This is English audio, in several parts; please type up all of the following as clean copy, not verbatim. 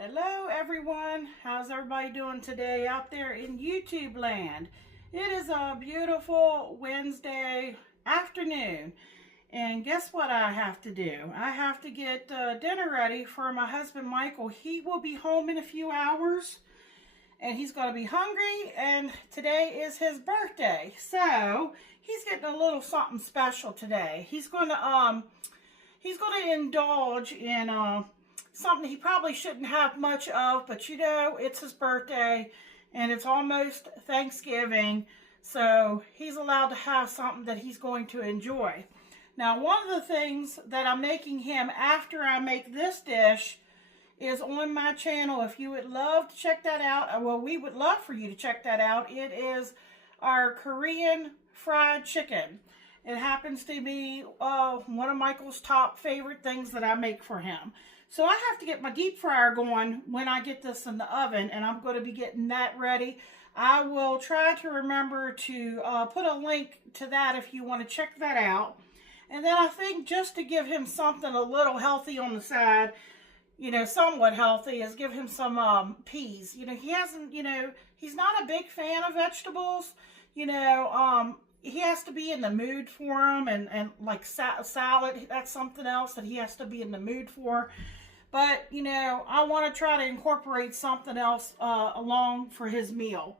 Hello everyone, how's everybody doing today out there in YouTube land? It is a beautiful Wednesday afternoon, and guess what I have to do? I have to get dinner ready for my husband Michael. He will be home in a few hours and he's going to be hungry, and today is his birthday, so he's getting a little something special today. He's going to indulge in something he probably shouldn't have much of, but you know, it's his birthday and it's almost Thanksgiving, so he's allowed to have something that he's going to enjoy. Now, one of the things that I'm making him after I make this dish is on my channel. If you would love to check that out, well, we would love for you to check that out. It is our Korean fried chicken. It happens to be one of Michael's top favorite things that I make for him. So I have to get my deep fryer going when I get this in the oven, and I'm going to be getting that ready. I will try to remember to put a link to that if you want to check that out. And then I think just to give him something a little healthy on the side, you know, somewhat healthy, is give him some peas. You know, he's not a big fan of vegetables. You know, he has to be in the mood for them, and like salad, that's something else that he has to be in the mood for. But, you know, I want to try to incorporate something else along for his meal.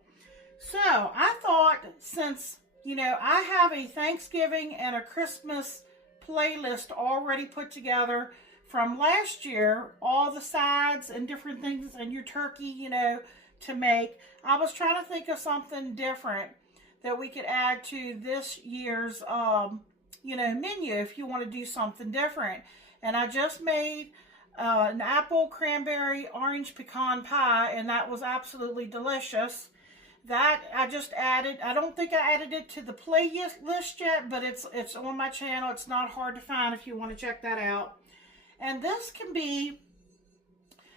So I thought, since, you know, I have a Thanksgiving and a Christmas playlist already put together from last year, all the sides and different things and your turkey, you know, to make, I was trying to think of something different that we could add to this year's, you know, menu if you want to do something different. And I just made an apple, cranberry, orange pecan pie, and that was absolutely delicious. That I just added. I don't think I added it to the playlist yet, but it's on my channel. It's not hard to find if you want to check that out. And this can be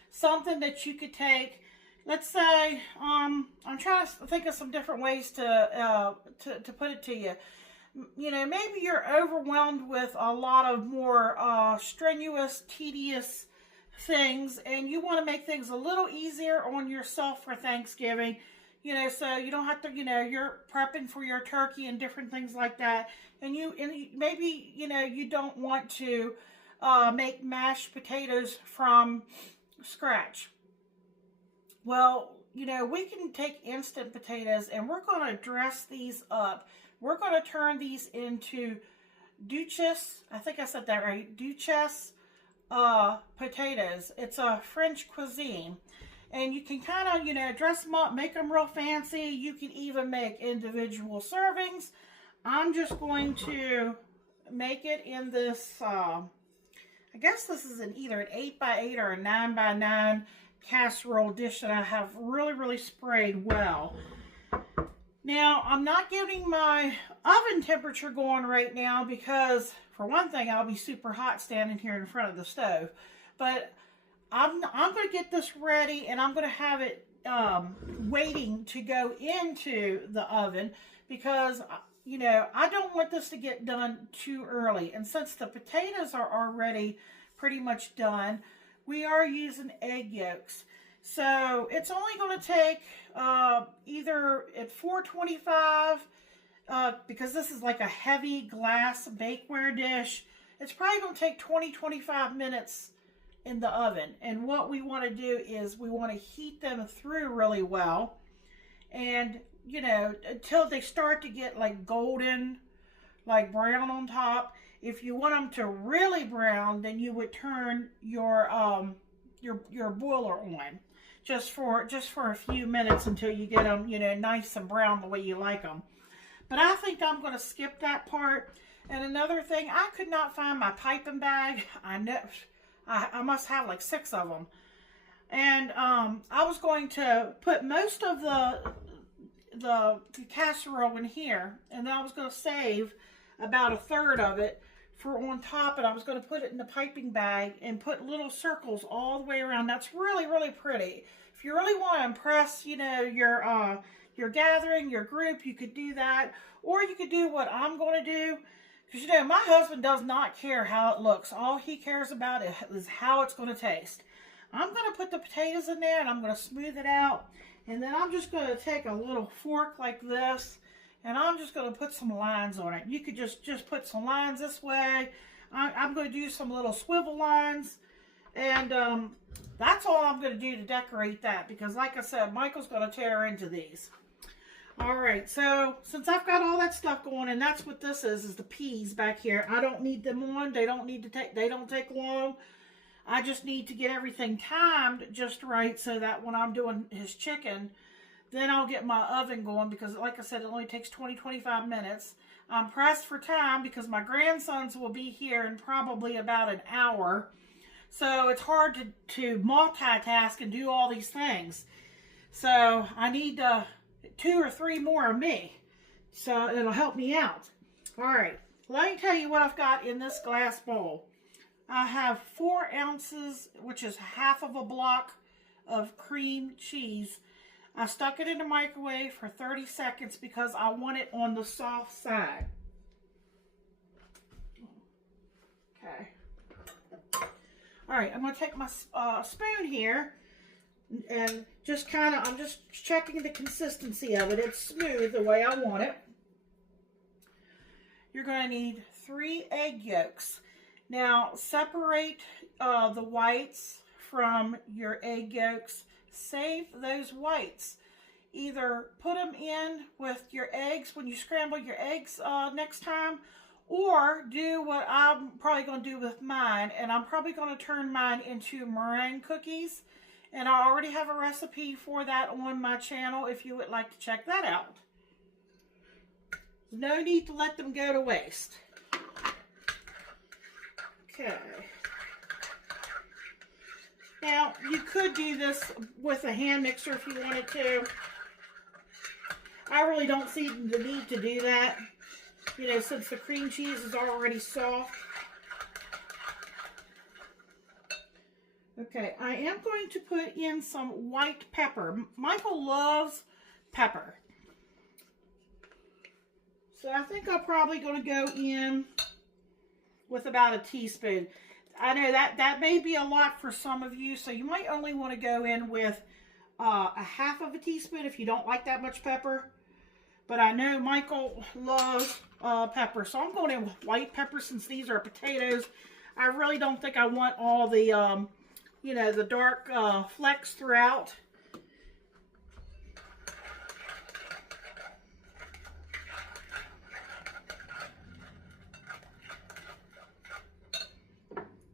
something that you could take. Let's say, I'm trying to think of some different ways to put it to you. You know, maybe you're overwhelmed with a lot of more strenuous, tedious things, and you want to make things a little easier on yourself for Thanksgiving. You know, so you don't have to, you know, you're prepping for your turkey and different things like that. And maybe, you know, you don't want to make mashed potatoes from scratch. Well, you know, we can take instant potatoes and we're going to dress these up. We're going to turn these into Duchess, I think I said that right, Duchess potatoes. It's a French cuisine. And you can kind of, you know, dress them up, make them real fancy. You can even make individual servings. I'm just going to make it in this, I guess this is either an 8x8 or a 9x9 casserole dish that I have really sprayed well. Now, I'm not getting my oven temperature going right now because, for one thing, I'll be super hot standing here in front of the stove. But I'm going to get this ready, and I'm going to have it waiting to go into the oven because, you know, I don't want this to get done too early. And since the potatoes are already pretty much done, we are using egg yolks. So it's only going to take either at 425, because this is like a heavy glass bakeware dish, it's probably going to take 20-25 minutes in the oven. And what we want to do is we want to heat them through really well, and, you know, until they start to get like golden, like brown on top. If you want them to really brown, then you would turn your boiler on just for a few minutes until you get them, you know, nice and brown the way you like them. But I think I'm going to skip that part. And another thing, I could not find my piping bag. I must have like 6 of them. And I was going to put most of the casserole in here, and then I was going to save about 1/3 of it for on top, and I was going to put it in the piping bag and put little circles all the way around. That's really pretty. If you really want to impress, you know, your gathering, your group, you could do that. Or you could do what I'm going to do, because, you know, my husband does not care how it looks. All he cares about is how it's going to taste. I'm going to put the potatoes in there and I'm going to smooth it out. And then I'm just going to take a little fork like this and I'm just going to put some lines on it. You could just put some lines this way. I'm going to do some little swivel lines. And that's all I'm going to do to decorate that. Because like I said, Michael's going to tear into these. Alright, so since I've got all that stuff going, and that's what this is the peas back here. I don't need them on. They don't take long. I just need to get everything timed just right so that when I'm doing his chicken, then I'll get my oven going because like I said, it only takes 20-25 minutes. I'm pressed for time because my grandsons will be here in probably about an hour. So it's hard to multitask and do all these things. So I need 2 or 3 more of me. So it'll help me out. Alright, let me tell you what I've got in this glass bowl. I have 4 ounces, which is half of a block of cream cheese. I stuck it in the microwave for 30 seconds because I want it on the soft side. Okay. Alright, I'm going to take my spoon here and just I'm just checking the consistency of it. It's smooth the way I want it. You're going to need 3 egg yolks. Now, separate the whites from your egg yolks. Save those whites. Either put them in with your eggs when you scramble your eggs next time, or do what I'm probably going to do with mine, and I'm probably going to turn mine into meringue cookies. And I already have a recipe for that on my channel if you would like to check that out. No need to let them go to waste. Okay. Now, you could do this with a hand mixer if you wanted to. I really don't see the need to do that, you know, since the cream cheese is already soft. Okay, I am going to put in some white pepper. Michael loves pepper. So I think I'm probably going to go in with about a teaspoon. I know that may be a lot for some of you, so you might only want to go in with a half of a teaspoon if you don't like that much pepper. But I know Michael loves pepper, so I'm going in with white pepper since these are potatoes. I really don't think I want all the, you know, the dark flecks throughout.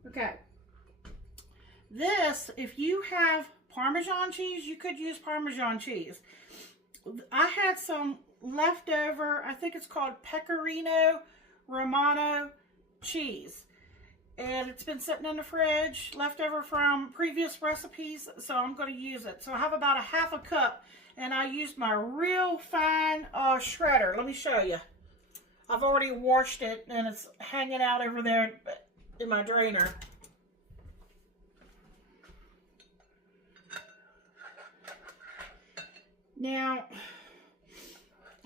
Okay. This, if you have Parmesan cheese, you could use Parmesan cheese. I had some leftover, I think it's called pecorino romano cheese. And it's been sitting in the fridge, leftover from previous recipes, so I'm going to use it. So I have about a half a cup, and I used my real fine shredder. Let me show you. I've already washed it, and it's hanging out over there in my drainer. Now,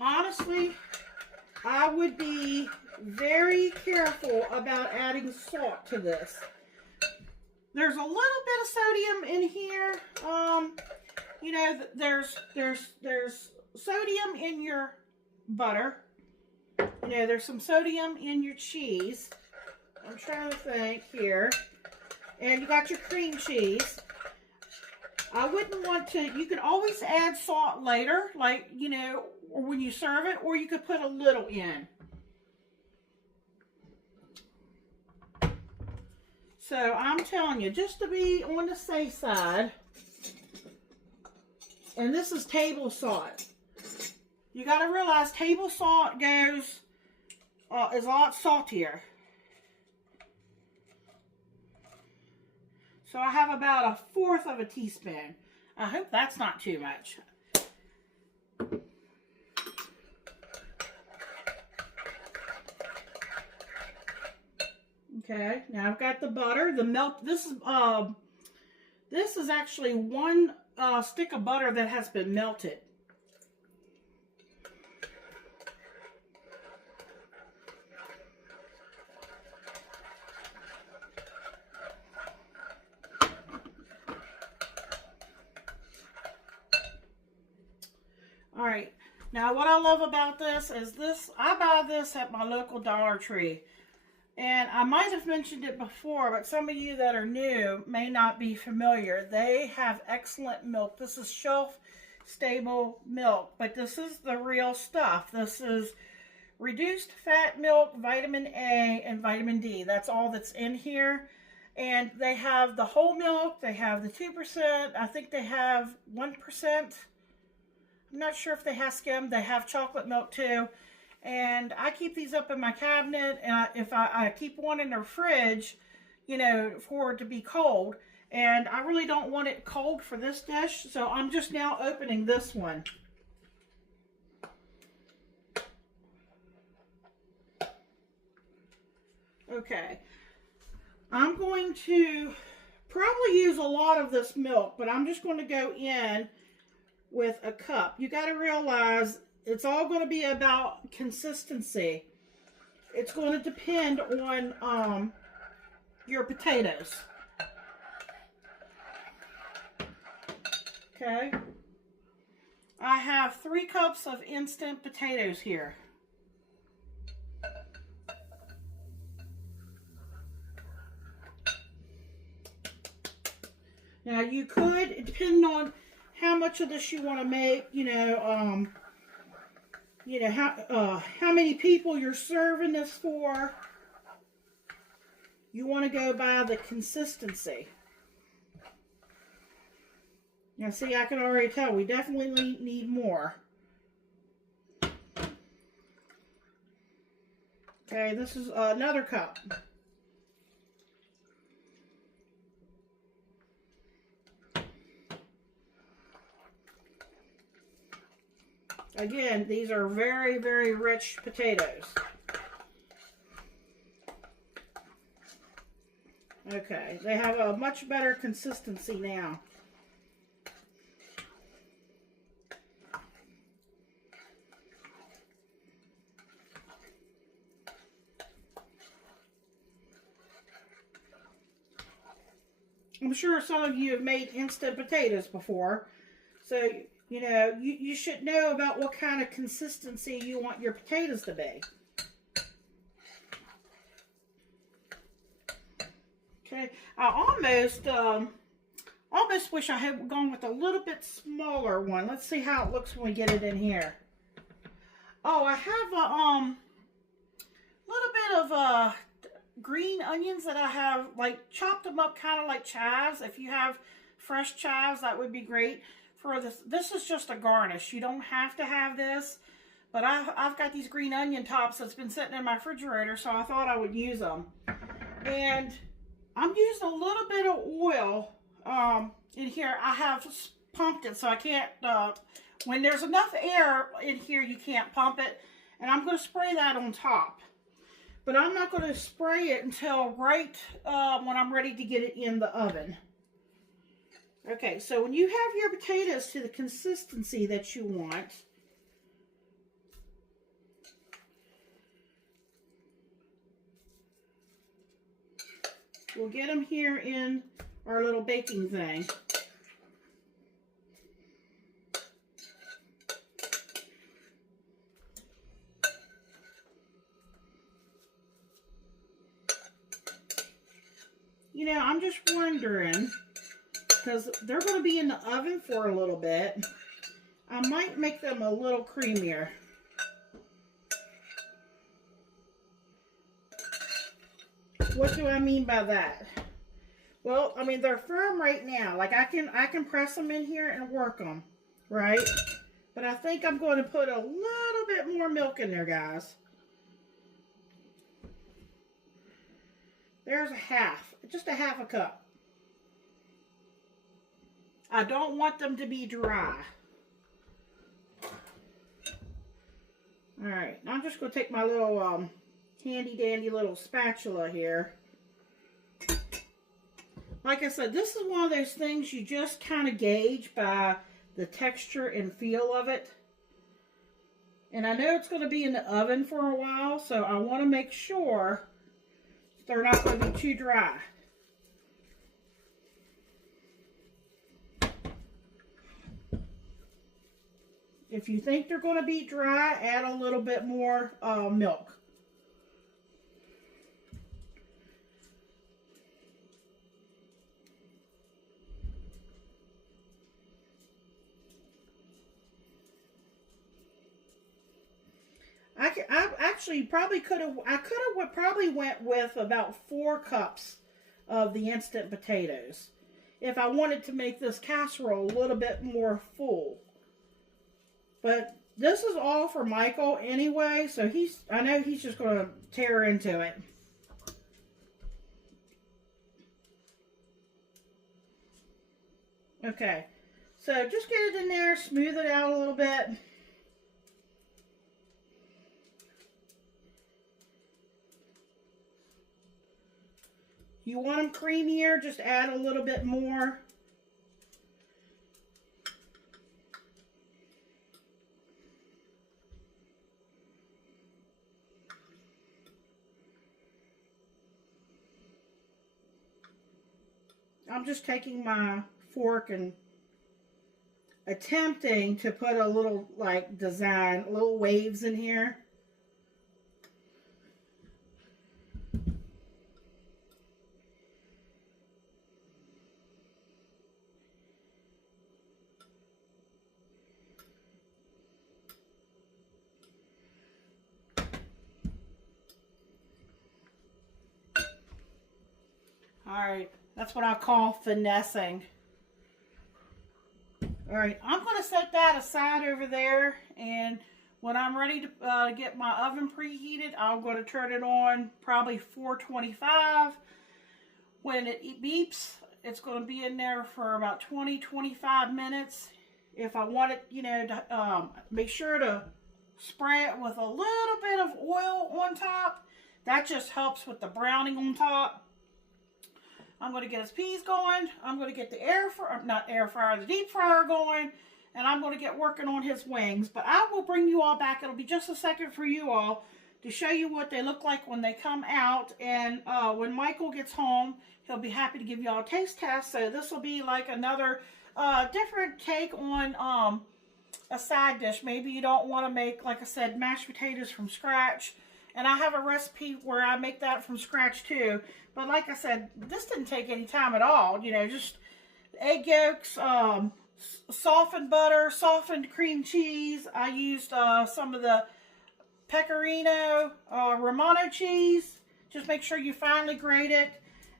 honestly, I would be very careful about adding salt to this. There's a little bit of sodium in here. You know, there's sodium in your butter. You know, there's some sodium in your cheese. I'm trying to think here. And you got your cream cheese. I wouldn't want to, you could always add salt later, like, you know, or when you serve it, or you could put a little in. So I'm telling you, just to be on the safe side, and this is table salt. You got to realize table salt is a lot saltier. So I have about 1/4 of a teaspoon. I hope that's not too much. Okay, now I've got the butter, the milk. This is actually 1 stick of butter that has been melted. Now, what I love about this is I buy this at my local Dollar Tree. And I might have mentioned it before, but some of you that are new may not be familiar. They have excellent milk. This is shelf-stable milk, but this is the real stuff. This is reduced fat milk, vitamin A, and vitamin D. That's all that's in here. And they have the whole milk. They have the 2%. I think they have 1%. I'm not sure if they have skim. They have chocolate milk too. And I keep these up in my cabinet, and if I keep one in the fridge, you know, for it to be cold. And I really don't want it cold for this dish, so I'm just now opening this one. Okay. I'm going to probably use a lot of this milk, but I'm just going to go in with a cup. You got to realize it's all going to be about consistency. It's going to depend on your potatoes. Okay. I have 3 cups of instant potatoes here. Now you could, depending on how much of this you want to make, how many people you're serving this for. You want to go by the consistency. Now see, I can already tell we definitely need more. Okay, this is another cup. Again, these are very, very rich potatoes. Okay, they have a much better consistency now. I'm sure some of you have made instant potatoes before, so you should know about what kind of consistency you want your potatoes to be. Okay, I almost wish I had gone with a little bit smaller one. Let's see how it looks when we get it in here. Oh, I have a little bit of green onions that I have like chopped them up kind of like chives. If you have fresh chives, that would be great. For this is just a garnish. You don't have to have this, but I've got these green onion tops that's been sitting in my refrigerator, so I thought I would use them. And I'm using a little bit of oil in here. I have pumped it, so I can't, when there's enough air in here, you can't pump it. And I'm going to spray that on top. But I'm not going to spray it until right when I'm ready to get it in the oven. Okay, so when you have your potatoes to the consistency that you want, we'll get them here in our little baking thing. I'm just wondering, because they're going to be in the oven for a little bit, I might make them a little creamier. What do I mean by that? Well, I mean, they're firm right now. Like I can press them in here and work them, right? But I think I'm going to put a little bit more milk in there, guys. There's just a half a cup. I don't want them to be dry. All right, now I'm just going to take my little handy dandy little spatula here. Like I said, this is one of those things you just kind of gauge by the texture and feel of it. And I know it's going to be in the oven for a while, so I want to make sure they're not going to be too dry. If you think they're going to be dry, add a little bit more milk. I actually probably probably went with about 4 cups of the instant potatoes if I wanted to make this casserole a little bit more full. But this is all for Michael anyway, so I know he's just going to tear into it. Okay, so just get it in there, smooth it out a little bit. You want them creamier, just add a little bit more. I'm just taking my fork and attempting to put a little like design, little waves in here. Alright, that's what I call finessing. Alright, I'm going to set that aside over there, and when I'm ready to get my oven preheated, I'm going to turn it on probably 425. When it beeps, it's going to be in there for about 20-25 minutes. If I want it, you know, to make sure to spray it with a little bit of oil on top. That just helps with the browning on top. I'm going to get his peas going. I'm going to get the the deep fryer going. And I'm going to get working on his wings. But I will bring you all back. It'll be just a second for you all to show you what they look like when they come out. And when Michael gets home, he'll be happy to give you all a taste test. So this will be like another different take on a side dish. Maybe you don't want to make, like I said, mashed potatoes from scratch. And I have a recipe where I make that from scratch too. But like I said, this didn't take any time at all. You know, just egg yolks, softened butter, softened cream cheese. I used some of the pecorino, romano cheese. Just make sure you finely grate it.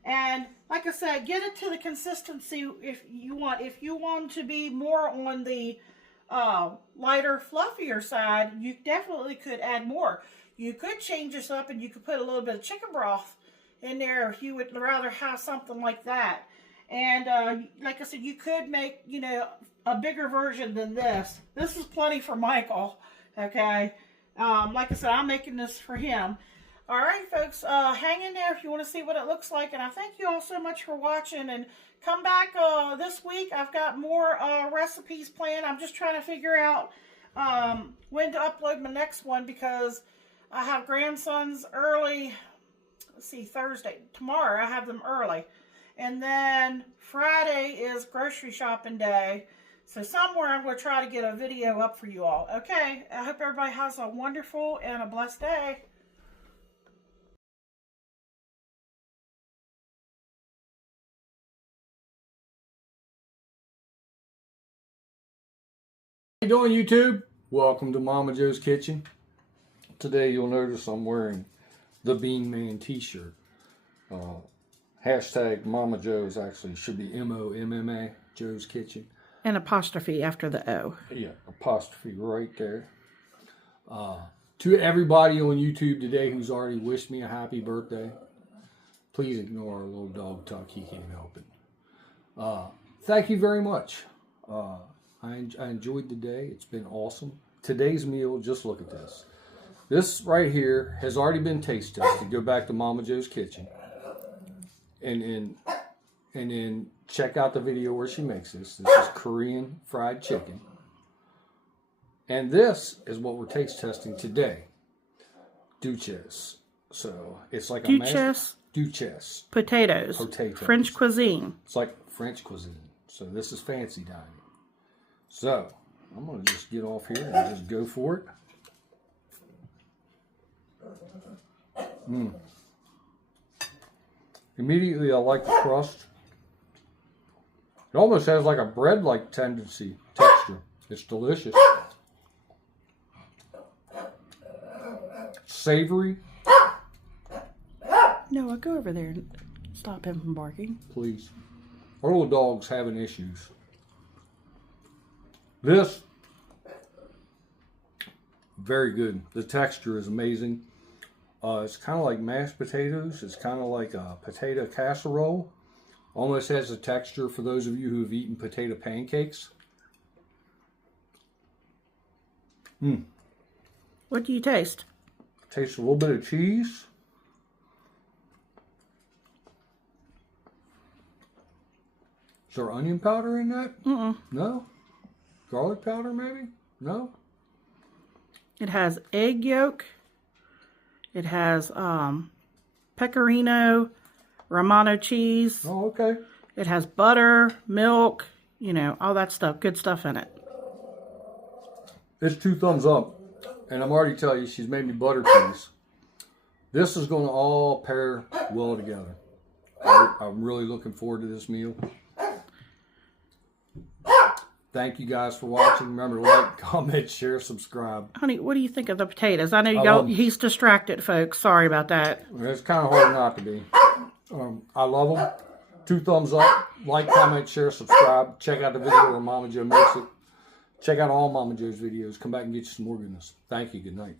And like I said, get it to the consistency if you want. If you want to be more on the lighter, fluffier side, you definitely could add more. You could change this up and you could put a little bit of chicken broth in there if you would rather have something like that. And like I said, you could make, you know, a bigger version than this. This is plenty for Michael, okay? Like I said, I'm making this for him. All right, folks, hang in there if you want to see what it looks like. And I thank you all so much for watching. And come back this week. I've got more recipes planned. I'm just trying to figure out when to upload my next one because I have grandsons early. Let's see, Thursday. Tomorrow I have them early. And then Friday is grocery shopping day. So somewhere I'm going to try to get a video up for you all. Okay, I hope everybody has a wonderful and a blessed day. How you doing, YouTube? Welcome to Momma Jo's Kitchen. Today you'll notice I'm wearing the Bean Man t-shirt. Hashtag Momma Jo's actually should be MOMMA, Jo's Kitchen. An apostrophe after the O. Yeah, apostrophe right there. To everybody on YouTube today who's already wished me a happy birthday, please ignore our little dog Tuck. He can't help it. Thank you very much. I enjoyed the day. It's been awesome. Today's meal, just look at this. This right here has already been taste tested. Go back to Momma Jo's Kitchen. And then check out the video where she makes this. This is Korean fried chicken. And this is what we're taste testing today. Duchess. So it's like Duchess. Duchess. Potatoes. French cuisine. It's like French cuisine. So this is fancy dining. So I'm going to just get off here and just go for it. Immediately, I like the crust. It almost has like a bread-like texture. It's delicious. Savory. Noah, go over there and stop him from barking. Please. Our little dog's having issues. This, very good. The texture is amazing. It's kind of like mashed potatoes. It's kind of like a potato casserole. Almost has a texture for those of you who have eaten potato pancakes. What do you taste? Taste a little bit of cheese. Is there onion powder in that? No? Garlic powder maybe? No? It has egg yolk. It has pecorino, romano cheese. Oh, okay. It has butter, milk, you know, all that stuff. Good stuff in it. It's 2 thumbs up. And I'm already telling you, she's made me butter cheese. This is going to all pair well together. I'm really looking forward to this meal. Thank you guys for watching. Remember to like, comment, share, subscribe. Honey, what do you think of the potatoes? I know he's distracted, folks. Sorry about that. It's kind of hard not to be. I love them. 2 thumbs up. Like, comment, share, subscribe. Check out the video where Momma Jo makes it. Check out all Momma Jo's videos. Come back and get you some more goodness. Thank you. Good night.